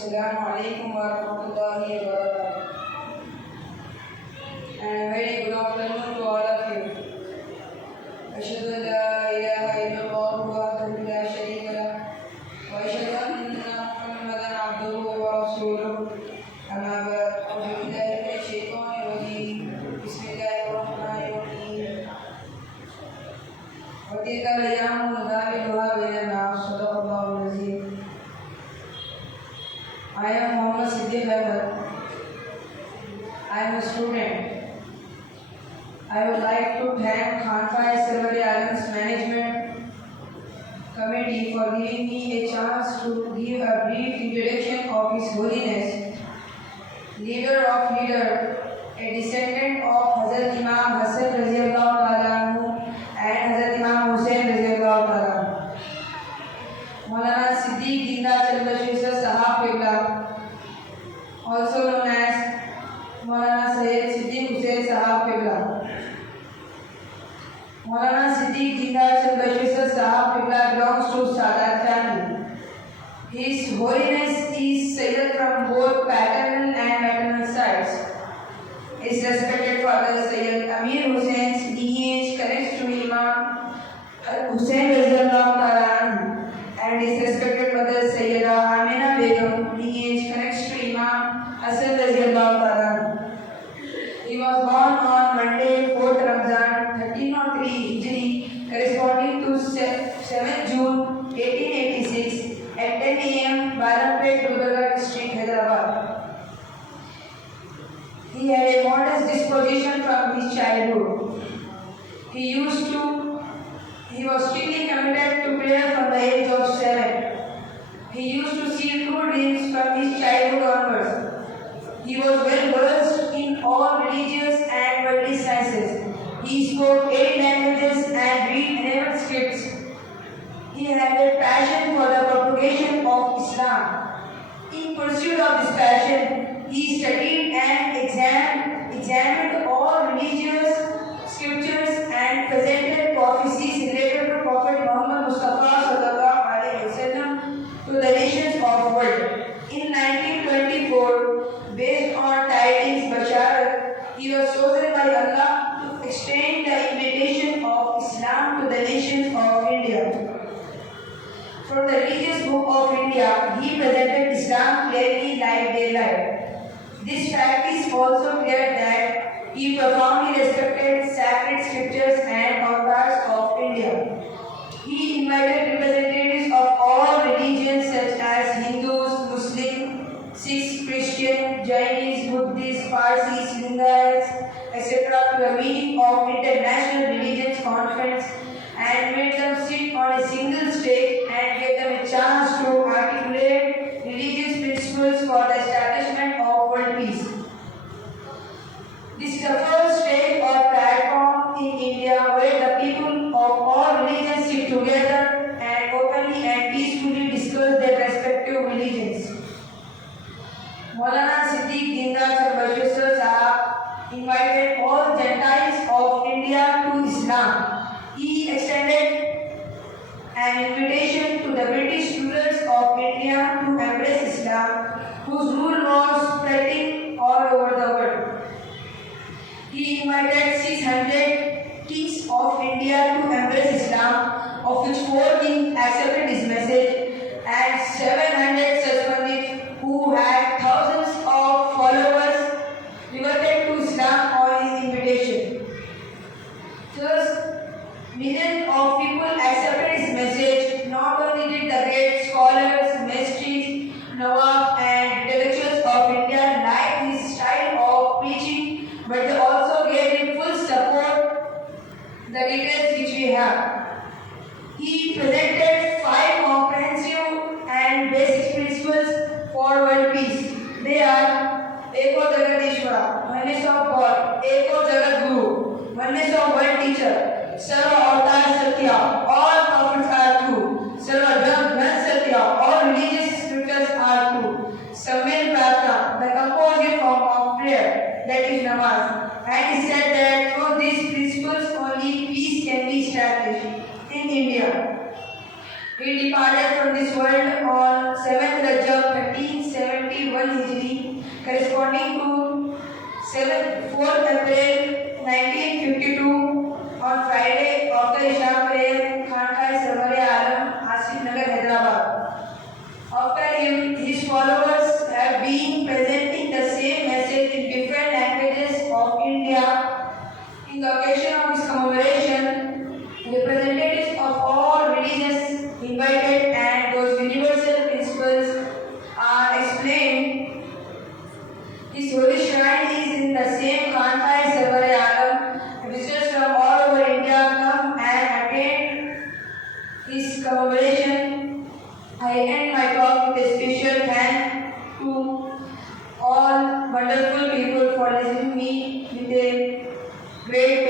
Assalamu alaikum wa rahmatullahi wa barakatuh. And a very good afternoon to all of you. Ashhadu an la ilaha illallah wahdahu la sharika lah wa ashhadu anna Muhammadan abduhu wa rasuluh. Amma ba'd, a'udhu billahi minash shaitanir rajim. Bismillahir rahmanir rahim. Wa tilka al-ayyamu nudawiluha bainan nas. Sadaqallahu al-azim. I am Mohammad Siddiq Ahmed. I am a student. I would like to thank Khanfai Silvery Islands Management Committee for giving me a chance to give a brief introduction of His Holiness, leader of leader, a descendant of Hazrat Imam Hassan Raziyallahu Ta'ala Anhu and Hazrat Imam Hussain Raziyallahu Ta'ala Anhu. Maulana Siddiq Dinda Chandrasekhar Sahab Qibla, also known as Maulana Sayyid Siddiq Hussain Sahab Qibla. Maulana Siddiq Dinda Chandrasekhar Sahab Qibla belongs to Sadat family. His Holiness is Sayyid from both paternal and maternal sides. His respected father Sayyid Amir Hussein's lineage connects to Imam Hussain Raziyallahu Ta'ala Anhu, and his respected mother Sayyida Amina Begum lineage connects to Imam Hassan Raziyallahu Ta'ala Anhu. He was born on Monday, 4th Ramzan, 1303 Hijri, corresponding to 7th June 1886 at 10 a.m. Balampet, Gulbarga district, Hyderabad. He had a modest disposition from his childhood. He was strictly committed to prayer from the age of 7. He used to see true dreams from his childhood onwards. He was well versed in all religious and worldly sciences. He spoke 8 languages and read 11 scripts. He had a passion for the propagation of Islam. In pursuit of this passion, he studied and examined all religious scriptures and presented prophecies related to Prophet Muhammad Mustafa sallallahu alaihi wasallam to the nations of the world. In 1924, based on tidings Basharat, he was chosen by Allah to extend the invitation of Islam to the nations of India. From the religious book of India, he presented Islam clearly like daylight. This fact is also clear that he profoundly respected sacred scriptures and authors of India. He invited representatives of all religions such as Hindus, Muslims, Sikhs, Christians, Jainis, Buddhists, Parsis, Lingayats, etc. to a meeting of International Religions Conference and made them sit on a single stage and gave them a chance to articulate religious principles for the establishment of world peace. This is the first stage or platform in India where the people of all religions sit together and openly and peacefully discuss their respective religions. Maulana Siddiq Dinda Chandrasekhar Sahab invited all Gentiles of India to Islam. He extended an invitation to the British rulers of India to embrace Islam, whose rule was spreading all over the world. He invited 600 kings of India to embrace Islam, of which 4 kings accepted his message, and 700 such pandits who had thousands of followers reverted to Islam on his invitation. Thus, millions of people accepted his message. Not only did the great scholars, mysteries, Nawab and intellectuals of India like his style of preaching, but they also gave him full support. The details which we He departed from this world on 7th Rajab 1371 Hijri, corresponding to 4th April 1952 on Friday after Isha prayer, Khankai Sarwar Alam, Asif Nagar, Hyderabad. After him, his followers have been presenting the same message in different languages of India. In the occasion of his commemoration, representatives of all religions invited and those universal principles are explained. His holy shrine is in the same Khankai Sarwar Alam. Visitors from all over India come and attend his commemoration. I end my talk with a special thank to all wonderful people for listening me with a great